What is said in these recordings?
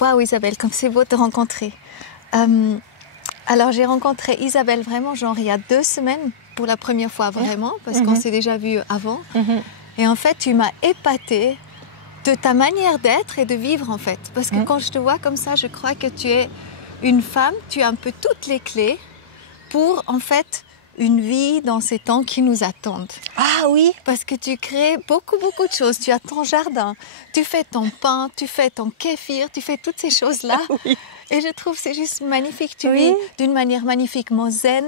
Waouh Isabelle, comme c'est beau de te rencontrer. Alors j'ai rencontré Isabelle vraiment genre il y a 2 semaines pour la première fois vraiment, parce qu'on s'est déjà vu avant. Et en fait tu m'as épatée de ta manière d'être et de vivre en fait. Parce que quand je te vois comme ça, je crois que tu es une femme, tu as un peu toutes les clés pour en fait une vie dans ces temps qui nous attendent. Ah oui. Parce que tu crées beaucoup de choses. Tu as ton jardin, tu fais ton pain, tu fais ton kéfir, tu fais toutes ces choses-là. Oui. Et je trouve que c'est juste magnifique. Tu vis d'une manière magnifiquement zen.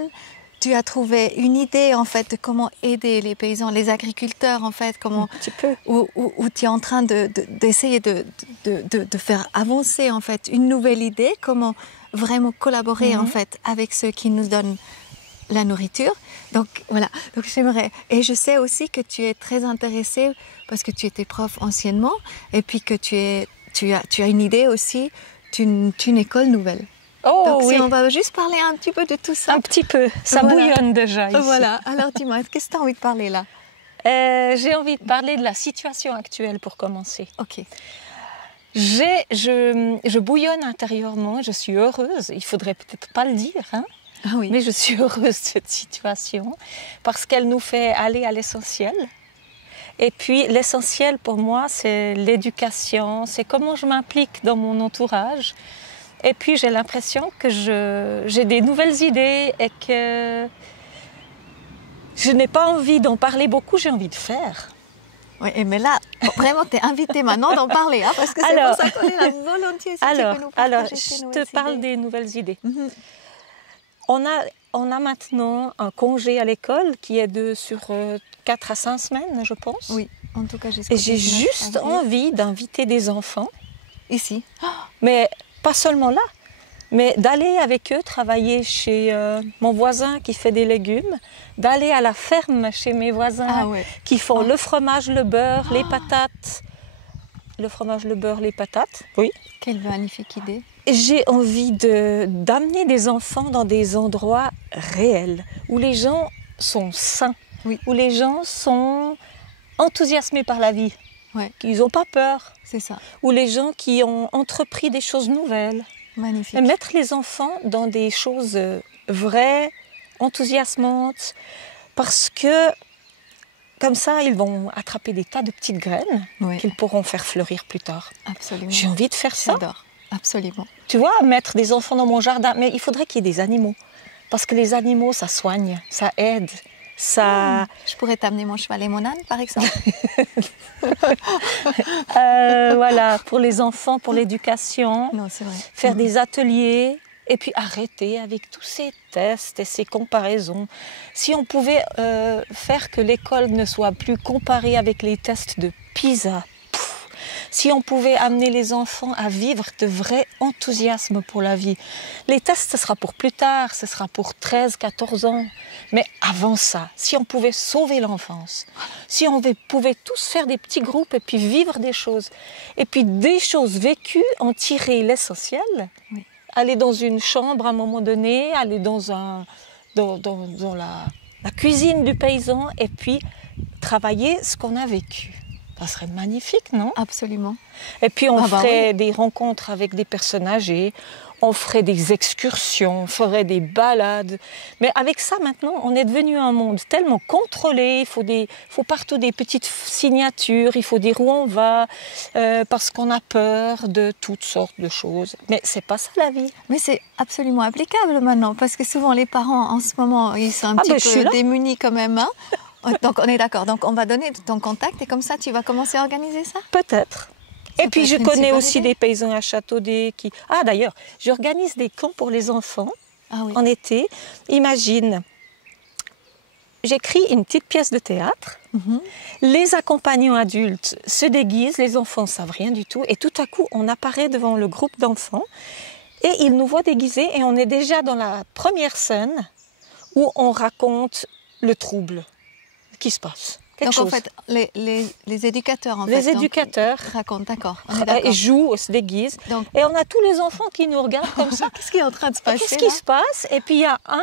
Tu as trouvé une idée en fait de comment aider les paysans, les agriculteurs en fait, comment un petit peu. Où tu es en train d'essayer de faire avancer en fait une nouvelle idée, comment vraiment collaborer en fait avec ceux qui nous donnent la nourriture. Donc voilà, donc j'aimerais. Et je sais aussi que tu es très intéressée parce que tu étais prof anciennement et puis que tu as une idée aussi d'une école nouvelle. Oh donc oui. Si on va juste parler un petit peu de tout ça. Un petit peu, ça bouillonne déjà ici. Voilà, alors dis-moi, qu'est-ce que tu as envie de parler là? J'ai envie de parler de la situation actuelle pour commencer. Ok. Je bouillonne intérieurement, je suis heureuse, il faudrait peut-être pas le dire, hein? Ah oui. Mais je suis heureuse de cette situation parce qu'elle nous fait aller à l'essentiel. Et puis l'essentiel pour moi, c'est l'éducation, c'est comment je m'implique dans mon entourage. Et puis j'ai l'impression que j'ai des nouvelles idées et que je n'ai pas envie d'en parler beaucoup, j'ai envie de faire. Oui, mais là, vraiment, tu es invitée maintenant d'en parler, hein, parce que c'est pour ça qu'on est là volontiers. Si alors, tu peux nous partager je te parle des nouvelles idées. On a maintenant un congé à l'école qui est sur 4 à 5 semaines, je pense. Oui, en tout cas jusqu'au Et j'ai juste envie d'inviter des enfants. Ici. Mais pas seulement là, mais d'aller avec eux travailler chez mon voisin qui fait des légumes, d'aller à la ferme chez mes voisins qui font le fromage, le beurre, les patates. Le fromage, le beurre, les patates, oui. Quelle magnifique idée. J'ai envie d'amener des enfants dans des endroits réels, où les gens sont sains, où les gens sont enthousiasmés par la vie, qu'ils n'ont pas peur. C'est ça. Où les gens qui ont entrepris des choses nouvelles. Magnifique. Et mettre les enfants dans des choses vraies, enthousiasmantes, parce que comme ça, ils vont attraper des tas de petites graines qu'ils pourront faire fleurir plus tard. Absolument. J'ai envie de faire ça. J'adore. Absolument. Tu vois, mettre des enfants dans mon jardin, mais il faudrait qu'il y ait des animaux. Parce que les animaux, ça soigne, ça aide, ça... Je pourrais t'amener mon cheval et mon âne, par exemple. Voilà, pour les enfants, pour l'éducation. Non, c'est vrai. Faire des ateliers et puis arrêter avec tous ces tests et ces comparaisons. Si on pouvait faire que l'école ne soit plus comparée avec les tests de PISA, si on pouvait amener les enfants à vivre de vrais enthousiasmes pour la vie. Les tests, ce sera pour plus tard, ce sera pour 13, 14 ans. Mais avant ça, si on pouvait sauver l'enfance, si on pouvait tous faire des petits groupes et puis vivre des choses, et puis des choses vécues, en tirer l'essentiel, aller dans une chambre à un moment donné, aller dans la cuisine du paysan et puis travailler ce qu'on a vécu. Ça serait magnifique, non? Absolument. Et puis on ferait des rencontres avec des personnes âgées, on ferait des excursions, on ferait des balades. Mais avec ça maintenant, on est devenu un monde tellement contrôlé, il faut partout des petites signatures, il faut dire où on va, parce qu'on a peur de toutes sortes de choses. Mais c'est pas ça la vie. Mais c'est absolument applicable maintenant, parce que souvent les parents en ce moment, ils sont un petit peu démunis quand même, hein. Donc on est d'accord, donc on va donner ton contact et comme ça tu vas commencer à organiser ça? Peut-être. Et puis je connais aussi des paysans à Châteaudet qui... Ah d'ailleurs, j'organise des camps pour les enfants en été. Imagine, j'écris une petite pièce de théâtre, les accompagnants adultes se déguisent, les enfants ne savent rien du tout et tout à coup on apparaît devant le groupe d'enfants et ils nous voient déguisés et on est déjà dans la première scène où on raconte le trouble qui se passe. En fait, les éducateurs racontent, d'accord. Ils jouent, se déguisent. Et on a tous les enfants qui nous regardent comme ça. Qu'est-ce qui est en train de se passer? Qu'est-ce qui se passe? Et puis il y a un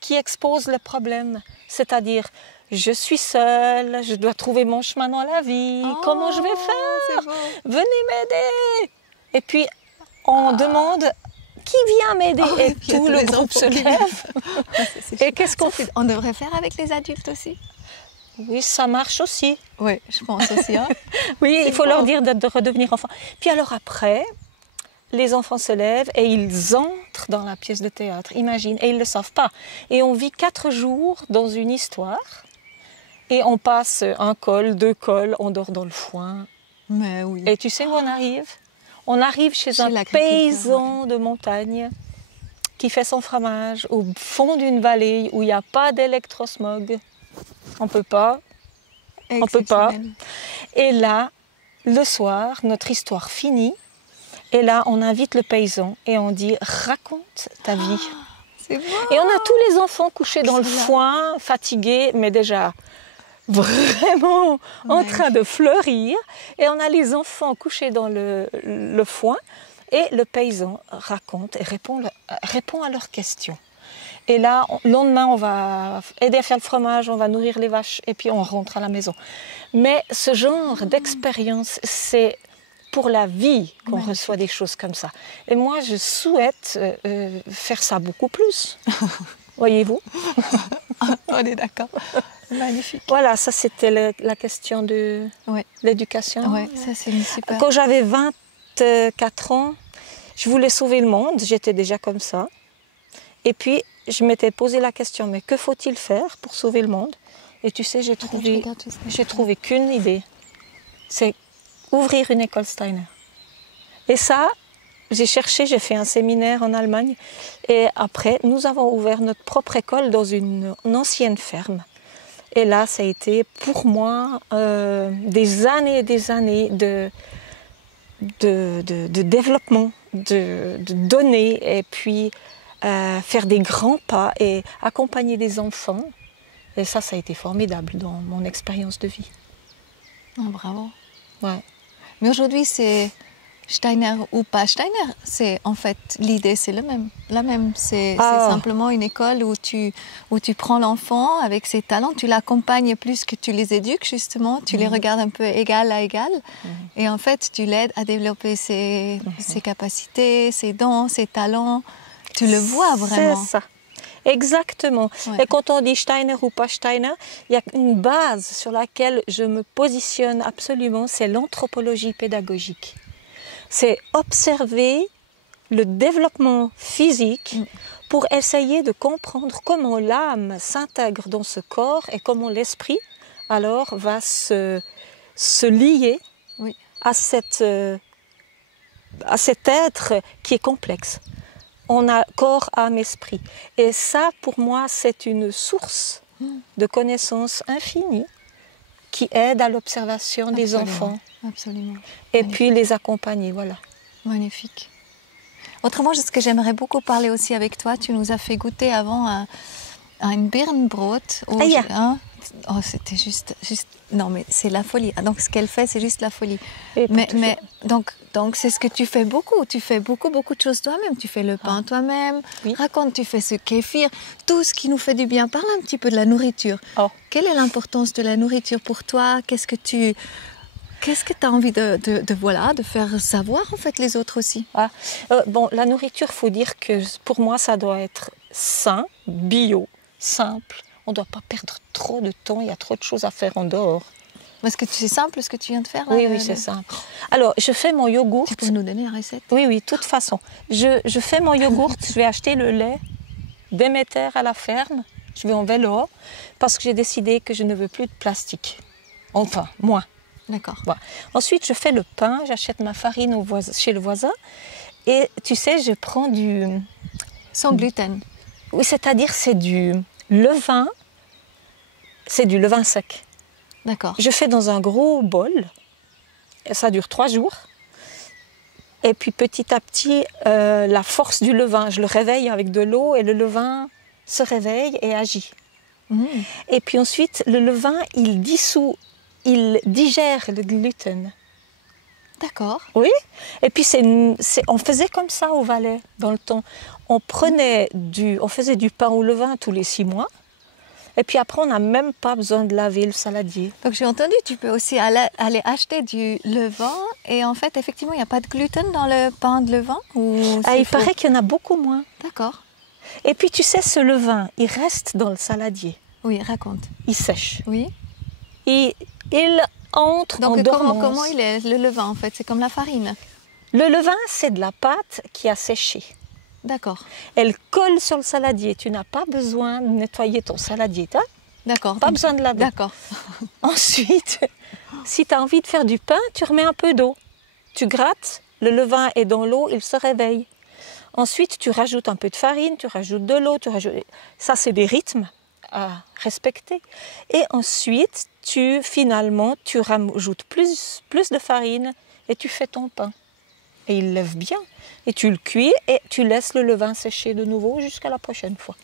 qui expose le problème. C'est-à-dire, je suis seule, je dois trouver mon chemin dans la vie. Comment je vais faire? Venez m'aider. Et puis, on demande qui vient m'aider et puis il y a tout tous le les groupe enfants se qui lève. Et qu'est-ce qu'on fait? On devrait faire avec les adultes aussi. Oui, ça marche aussi. Oui, je pense aussi. Hein. Oui, C'est il faut bon. leur dire de redevenir enfant. Puis alors après, les enfants se lèvent et ils entrent dans la pièce de théâtre, imagine, et ils ne le savent pas. Et on vit 4 jours dans une histoire, et on passe un col, 2 cols, on dort dans le foin. Mais oui. Et tu sais où on arrive? On arrive chez un l'agriculteur, paysan de montagne qui fait son fromage au fond d'une vallée où il n'y a pas d'électrosmog. On peut pas. On peut pas. Exceptionnel. Et là, le soir, notre histoire finit. Et là, on invite le paysan et on dit « raconte ta vie ». C'est beau. Et on a tous les enfants couchés dans le Excellent. foin, fatigués, mais déjà vraiment en train de fleurir. Et on a les enfants couchés dans le foin. Et le paysan raconte et répond à leurs questions. Et là, le lendemain, on va aider à faire le fromage, on va nourrir les vaches et puis on rentre à la maison. Mais ce genre d'expérience, c'est pour la vie qu'on reçoit des choses comme ça. Et moi, je souhaite faire ça beaucoup plus. Voyez-vous? On est d'accord. Magnifique. Voilà, ça c'était la question de Ouais. l'éducation. Ouais, ça c'est une super. Quand j'avais 24 ans, je voulais sauver le monde, j'étais déjà comme ça. Et puis, je m'étais posé la question, mais que faut-il faire pour sauver le monde? Et tu sais, j'ai trouvé qu'une idée. C'est ouvrir une école Steiner. Et ça, j'ai cherché, j'ai fait un séminaire en Allemagne. Et après, nous avons ouvert notre propre école dans une ancienne ferme. Et là, ça a été pour moi des années et des années de développement, de donner et puis faire des grands pas et accompagner des enfants. Et ça a été formidable dans mon expérience de vie. Oh, bravo. Ouais. Mais aujourd'hui, c'est Steiner ou pas Steiner. C'est en fait l'idée, c'est la même. C'est simplement une école où tu prends l'enfant avec ses talents, tu l'accompagnes plus que tu les éduques justement, tu les regardes un peu égal à égal, et en fait tu l'aides à développer ses capacités, ses dons, ses talents. Tu le vois vraiment. C'est ça. Exactement. Ouais. Et quand on dit Steiner ou pas Steiner, il y a une base sur laquelle je me positionne absolument, c'est l'anthropologie pédagogique. C'est observer le développement physique pour essayer de comprendre comment l'âme s'intègre dans ce corps et comment l'esprit alors va se lier à cet être qui est complexe. On a corps, âme, esprit. Et ça, pour moi, c'est une source de connaissances infinies qui aide à l'observation des enfants. Absolument. Et puis les accompagner, voilà. Magnifique. Autrement, ce que j'aimerais beaucoup parler aussi avec toi, tu nous as fait goûter avant un Birnenbrot. Oh, c'était juste... Non, mais c'est la folie. Donc, ce qu'elle fait, c'est juste la folie. Mais donc, c'est ce que tu fais beaucoup. Tu fais beaucoup de choses toi-même. Tu fais le pain toi-même. Oui. Raconte, tu fais ce kéfir. Tout ce qui nous fait du bien. Parle un petit peu de la nourriture. Oh. Quelle est l'importance de la nourriture pour toi? Qu'est-ce que tu as envie de faire savoir, en fait, les autres aussi? Bon, la nourriture, il faut dire que pour moi, ça doit être sain, bio, simple. On ne doit pas perdre trop de temps, il y a trop de choses à faire en dehors. Est-ce que c'est simple ce que tu viens de faire là? Oui, c'est simple. Alors, je fais mon yogourt. Tu peux nous donner la recette? Oui, de toute façon. Je fais mon yogourt, je vais acheter le lait Déméter à la ferme, je vais en vélo, parce que j'ai décidé que je ne veux plus de plastique. Enfin, moins. D'accord. Voilà. Ensuite, je fais le pain, j'achète ma farine chez le voisin. Et tu sais, je prends du... Sans gluten? Oui, c'est-à-dire c'est du levain sec. D'accord. Je fais dans un gros bol, et ça dure 3 jours. Et puis petit à petit, la force du levain, je le réveille avec de l'eau et le levain se réveille et agit. Et puis ensuite, le levain, il digère le gluten. D'accord. Oui. Et puis on faisait comme ça au Valais dans le temps. On faisait du pain au levain tous les 6 mois. Et puis après, on n'a même pas besoin de laver le saladier. Donc j'ai entendu, tu peux aussi aller acheter du levain et en fait, effectivement, il n'y a pas de gluten dans le pain de levain ou Il paraît qu'il y en a beaucoup moins. D'accord. Et puis tu sais, ce levain, il reste dans le saladier. Oui, raconte. Il sèche. Oui. Et il entre en dormance. Comment il est le levain en fait? C'est comme la farine. Le levain, c'est de la pâte qui a séché. D'accord. Elle colle sur le saladier. Tu n'as pas besoin de nettoyer ton saladier. D'accord. Pas besoin de laver. D'accord. Ensuite, si tu as envie de faire du pain, tu remets un peu d'eau. Tu grattes, le levain est dans l'eau, il se réveille. Ensuite, tu rajoutes un peu de farine, tu rajoutes de l'eau, ça c'est des rythmes à respecter. Et ensuite, tu rajoutes plus de farine et tu fais ton pain. Et il lève bien. Et tu le cuis et tu laisses le levain sécher de nouveau jusqu'à la prochaine fois.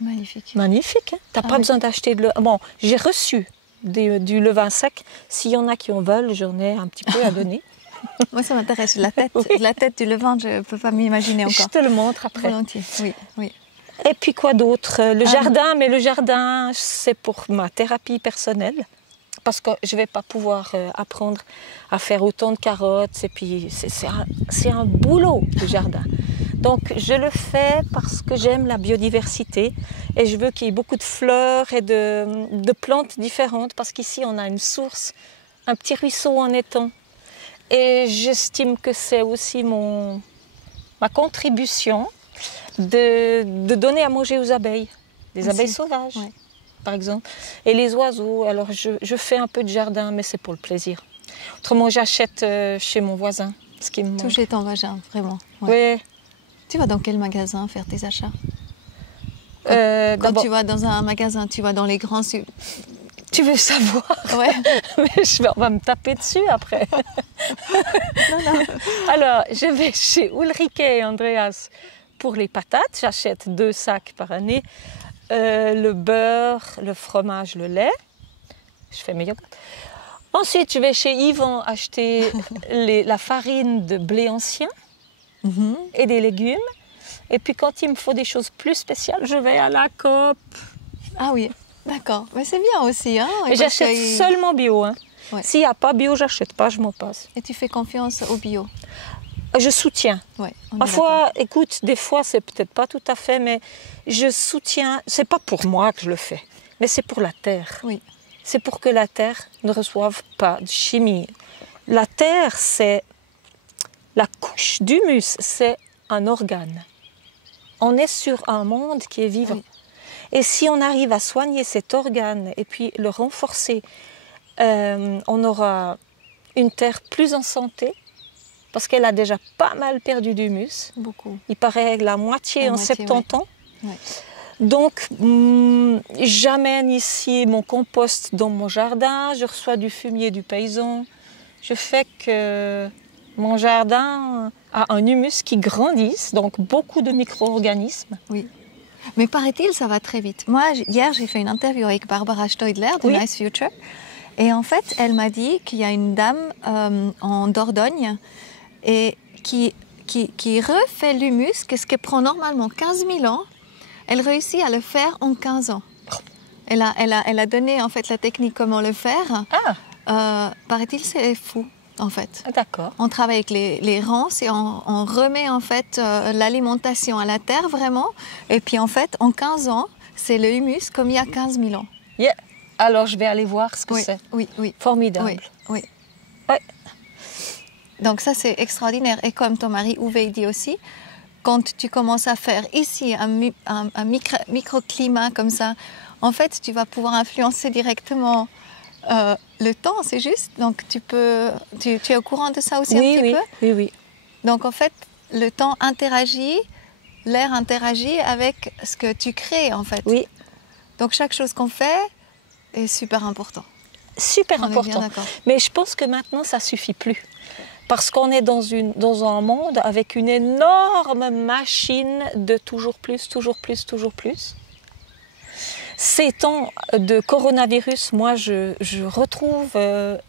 Magnifique. Magnifique, hein? Tu n'as pas besoin d'acheter de levain. Bon, j'ai reçu du levain sec. S'il y en a qui en veulent, j'en ai un petit peu à donner. Moi, ça m'intéresse. La tête du levain, je ne peux pas m'imaginer encore. Je te le montre après. Volontiers, oui, oui. Et puis quoi d'autre? Le jardin, mais le jardin, c'est pour ma thérapie personnelle. Parce que je ne vais pas pouvoir apprendre à faire autant de carottes. Et puis, c'est un boulot, le jardin. Donc, je le fais parce que j'aime la biodiversité. Et je veux qu'il y ait beaucoup de fleurs et de plantes différentes. Parce qu'ici, on a une source, un petit ruisseau en étang. Et j'estime que c'est aussi ma contribution de donner à manger aux abeilles. Des abeilles sauvages. Ouais. Par exemple, et les oiseaux. Alors je fais un peu de jardin, mais c'est pour le plaisir. Autrement, j'achète chez mon voisin ce qui me manque. Tout chez ton voisin, vraiment. Ouais. Oui. Tu vas dans quel magasin faire tes achats? Quand tu vas dans un magasin, tu vas dans les grands... Tu veux savoir? Ouais. Mais on va me taper dessus après. Non. Alors, je vais chez Ulrike et Andreas pour les patates. J'achète 2 sacs par année. Le beurre, le fromage, le lait. Je fais mes yogourts. Ensuite, je vais chez Yvan acheter la farine de blé ancien et des légumes. Et puis, quand il me faut des choses plus spéciales, je vais à la Coop. Ah oui, d'accord. Mais c'est bien aussi. Hein, j'achète seulement bio. Hein. Ouais. S'il n'y a pas bio, j'achète pas, je m'en passe. Et tu fais confiance au bio? Je soutiens. Ouais, parfois, écoute, des fois, c'est peut-être pas tout à fait, mais je soutiens. C'est pas pour moi que je le fais, mais c'est pour la terre. Oui. C'est pour que la terre ne reçoive pas de chimie. La terre, c'est la couche d'humus, c'est un organe. On est sur un monde qui est vivant. Oui. Et si on arrive à soigner cet organe et puis le renforcer, on aura une terre plus en santé. Parce qu'elle a déjà pas mal perdu d'humus. Beaucoup. Il paraît la moitié en 70 ans. Ouais. Donc, j'amène ici mon compost dans mon jardin. Je reçois du fumier du paysan. Je fais que mon jardin a un humus qui grandisse, donc beaucoup de micro-organismes. Oui. Mais paraît-il, ça va très vite. Moi, hier, j'ai fait une interview avec Barbara Steudler de Nice Future. Et en fait, elle m'a dit qu'il y a une dame en Dordogne et qui refait l'humus, ce qui prend normalement 15 000 ans, elle réussit à le faire en 15 ans. Elle a donné en fait la technique comment le faire. Paraît-il, c'est fou en fait. D'accord. On travaille avec les ronces et on remet en fait l'alimentation à la terre vraiment. Et puis en fait, en 15 ans, c'est le humus comme il y a 15 000 ans. Yeah. Alors je vais aller voir ce que c'est. Oui. Formidable. Oui. Donc ça, c'est extraordinaire. Et comme ton mari Uwe dit aussi, quand tu commences à faire ici un microclimat comme ça, en fait, tu vas pouvoir influencer directement le temps, c'est juste. Donc tu es au courant de ça aussi un petit peu? Oui. Donc en fait, le temps interagit, l'air interagit avec ce que tu crées en fait. Oui. Donc chaque chose qu'on fait est super important. Super important. Mais je pense que maintenant, ça ne suffit plus. Parce qu'on est dans un monde avec une énorme machine de toujours plus. Ces temps de coronavirus, moi, je retrouve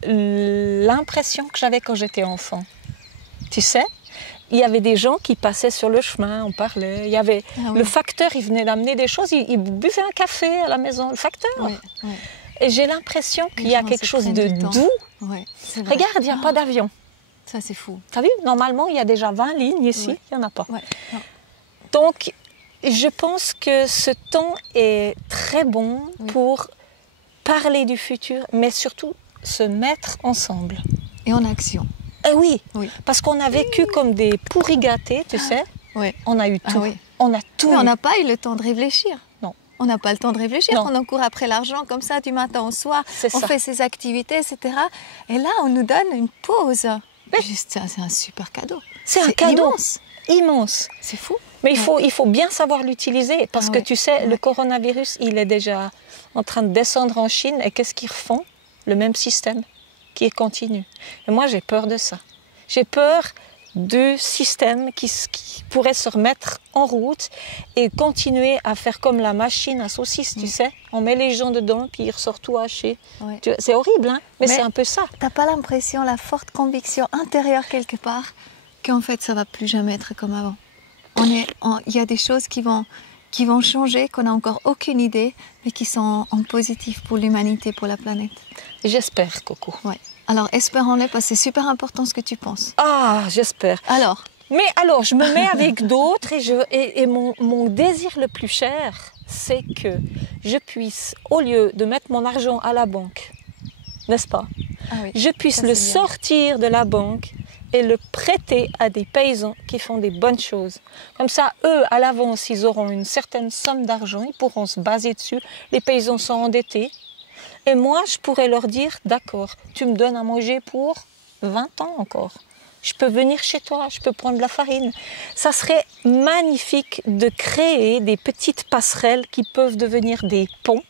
l'impression que j'avais quand j'étais enfant. Tu sais, il y avait des gens qui passaient sur le chemin, on parlait. Il y avait le facteur, il venait d'amener des choses, il buvait un café à la maison, le facteur. Oui, oui. Et j'ai l'impression qu'il y a quelque chose de doux. Oui, regarde, il n'y a pas d'avion. Ça, c'est fou. Tu as vu, normalement, il y a déjà 20 lignes ici, il n'y en a pas. Ouais. Donc, je pense que ce temps est très bon pour parler du futur, mais surtout se mettre ensemble. Et en action. Oui, parce qu'on a vécu comme des pourris gâtés, tu sais. Oui. On a eu tout. On a tout. Mais on n'a pas eu le temps de réfléchir. Non. On n'a pas le temps de réfléchir. Non. On court après l'argent comme ça du matin au soir. On fait ses activités, etc. Et là, on nous donne une pause. Juste, c'est un super cadeau. C'est un cadeau immense. Immense. C'est fou. Mais il faut bien savoir l'utiliser parce que tu sais, le coronavirus, il est déjà en train de descendre en Chine. Et qu'est-ce qu'ils refont? Le même système qui est continu. Et moi, j'ai peur de ça. J'ai peur du système qui pourrait se remettre en route et continuer à faire comme la machine à saucisses, tu sais. On met les gens dedans, puis ils ressortent tout hachés. C'est horrible, hein, mais c'est un peu ça. T'as pas l'impression, la forte conviction intérieure quelque part, qu'en fait, ça va plus jamais être comme avant. Il y a des choses qui vont changer, qu'on n'a encore aucune idée, mais qui sont en positif pour l'humanité, pour la planète. J'espère, Coco. Ouais. Alors, espérons-le, parce que c'est super important ce que tu penses. Ah, j'espère. Alors? Mais alors, je me mets avec d'autres et mon désir le plus cher, c'est que je puisse, au lieu de mettre mon argent à la banque, n'est-ce pas? Je puisse le sortir de la banque et le prêter à des paysans qui font des bonnes choses. Comme ça, eux, à l'avance, ils auront une certaine somme d'argent, ils pourront se baser dessus. Les paysans sont endettés. Et moi, je pourrais leur dire, d'accord, tu me donnes à manger pour 20 ans encore. Je peux venir chez toi, je peux prendre de la farine. Ça serait magnifique de créer des petites passerelles qui peuvent devenir des ponts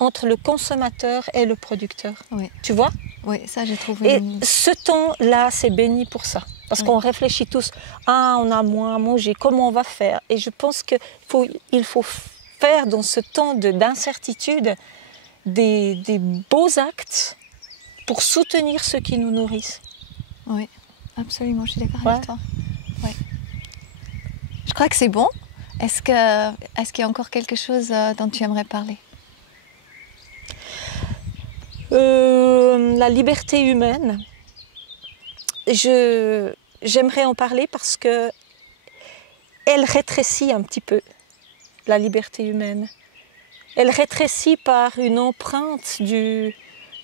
entre le consommateur et le producteur. Tu vois? Oui, ça j'ai trouvé. Et ce temps-là, c'est béni pour ça. Parce qu'on réfléchit tous, on a moins à manger, comment on va faire? Et je pense qu'il faut faire dans ce temps d'incertitude des beaux actes pour soutenir ceux qui nous nourrissent. Oui, absolument, je suis d'accord avec toi. Ouais. Je crois que c'est bon. Est-ce qu'il y a encore quelque chose dont tu aimerais parler? La liberté humaine, j'aimerais en parler parce que elle rétrécit un petit peu, la liberté humaine. Elle rétrécit par une empreinte des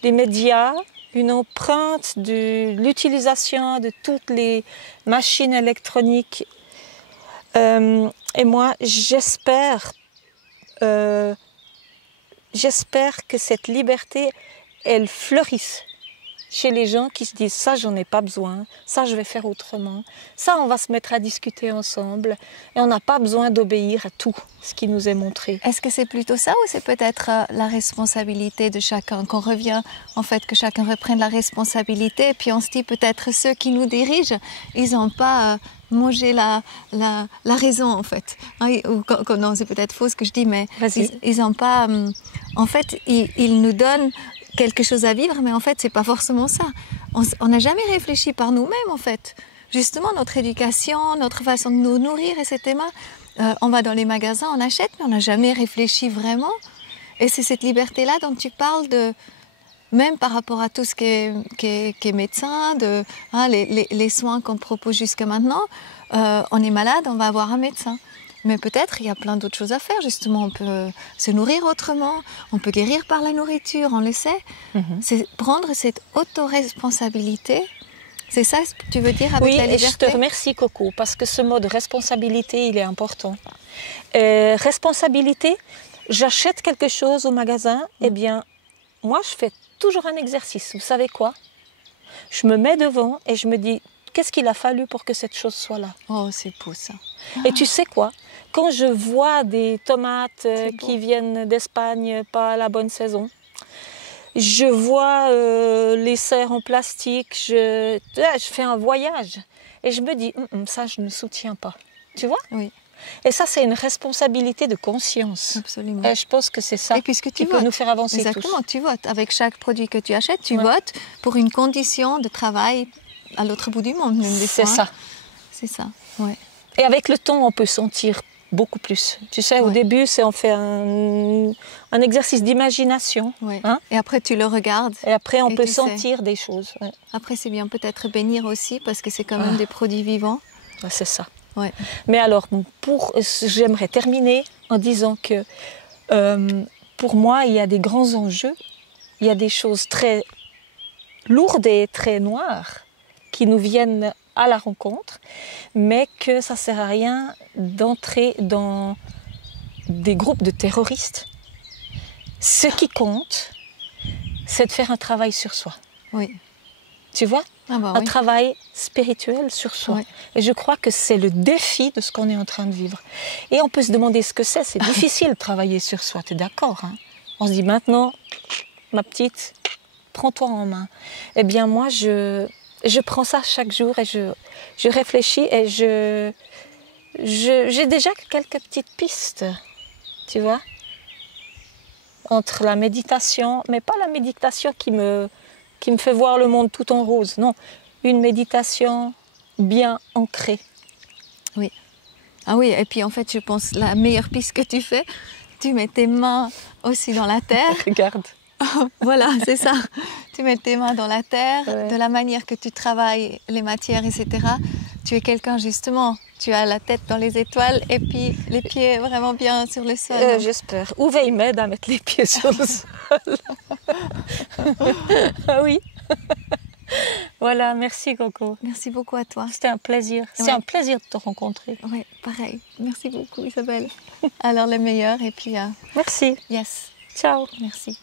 médias, une empreinte de l'utilisation de toutes les machines électroniques. Et moi, j'espère que cette liberté, elle fleurisse chez les gens qui se disent « ça, j'en ai pas besoin, ça, je vais faire autrement, ça, on va se mettre à discuter ensemble et on n'a pas besoin d'obéir à tout ce qui nous est montré. » Est-ce que c'est plutôt ça ou c'est peut-être la responsabilité de chacun, qu'on revient, en fait, que chacun reprenne la responsabilité et puis on se dit peut-être ceux qui nous dirigent, ils n'ont pas mangé la raison, en fait. Non, c'est peut-être faux ce que je dis, mais ils n'ont pas... en fait, ils nous donnent quelque chose à vivre, mais en fait, c'est pas forcément ça. On n'a jamais réfléchi par nous-mêmes, en fait. Justement, notre éducation, notre façon de nous nourrir, etc. On va dans les magasins, on achète, mais on n'a jamais réfléchi vraiment. Et c'est cette liberté-là dont tu parles, même par rapport à tout ce qui est médecin, les soins qu'on propose jusqu'à maintenant. On est malade, on va avoir un médecin. Mais peut-être il y a plein d'autres choses à faire, justement. On peut se nourrir autrement, on peut guérir par la nourriture, on le sait. C'est prendre cette autoresponsabilité. C'est ça ce que tu veux dire avec la liberté? Oui, et je te remercie, Coco, parce que ce mot de responsabilité, il est important. Responsabilité, j'achète quelque chose au magasin, eh bien, moi, je fais toujours un exercice. Vous savez quoi? Je me mets devant et je me dis, qu'est-ce qu'il a fallu pour que cette chose soit là? Oh, c'est beau ça. Et tu sais quoi? Quand je vois des tomates qui viennent d'Espagne, pas à la bonne saison, je vois les serres en plastique, je fais un voyage et je me dis, ça je ne soutiens pas. Tu vois? Oui. Et ça, c'est une responsabilité de conscience. Absolument. Et je pense que c'est ça qui peut nous faire avancer tous. Exactement, tu votes. Avec chaque produit que tu achètes, tu votes pour une condition de travail à l'autre bout du monde. C'est ça. c'est ça. Ouais. Et avec le temps, on peut sentir beaucoup plus. Tu sais, au début, on fait un exercice d'imagination. Ouais. Hein? Et après, tu le regardes. Et après, on peut sentir des choses. Ouais. Après, c'est bien peut-être bénir aussi, parce que c'est quand même des produits vivants. Ouais, c'est ça. Ouais. Mais alors, j'aimerais terminer en disant que pour moi, il y a des grands enjeux. Il y a des choses très lourdes et très noires qui nous viennent à la rencontre, mais que ça ne sert à rien d'entrer dans des groupes de terroristes. Ce qui compte, c'est de faire un travail sur soi. Oui. Tu vois, un travail spirituel sur soi. Oui. Et je crois que c'est le défi de ce qu'on est en train de vivre. Et on peut se demander ce que c'est. C'est difficile de travailler sur soi, tu es d'accord, hein? On se dit maintenant, ma petite, prends-toi en main. Eh bien moi, je prends ça chaque jour et je réfléchis et j'ai déjà quelques petites pistes, tu vois, entre la méditation, mais pas la méditation qui me fait voir le monde tout en rose, non, une méditation bien ancrée. Oui. Ah oui, et puis en fait, je pense la meilleure piste que tu fais, tu mets tes mains aussi dans la terre. Regarde. Voilà, c'est ça. Tu mets tes mains dans la terre, de la manière que tu travailles les matières, etc. Tu es quelqu'un, justement, tu as la tête dans les étoiles et puis les pieds vraiment bien sur le sol. J'espère. Uwe m'aide à mettre les pieds sur le sol. Ah oui. Voilà, merci Coco. Merci beaucoup à toi. C'était un plaisir. C'est un plaisir de te rencontrer. Oui, pareil. Merci beaucoup Isabelle. Alors le meilleur et puis... Merci. Yes. Ciao. Merci.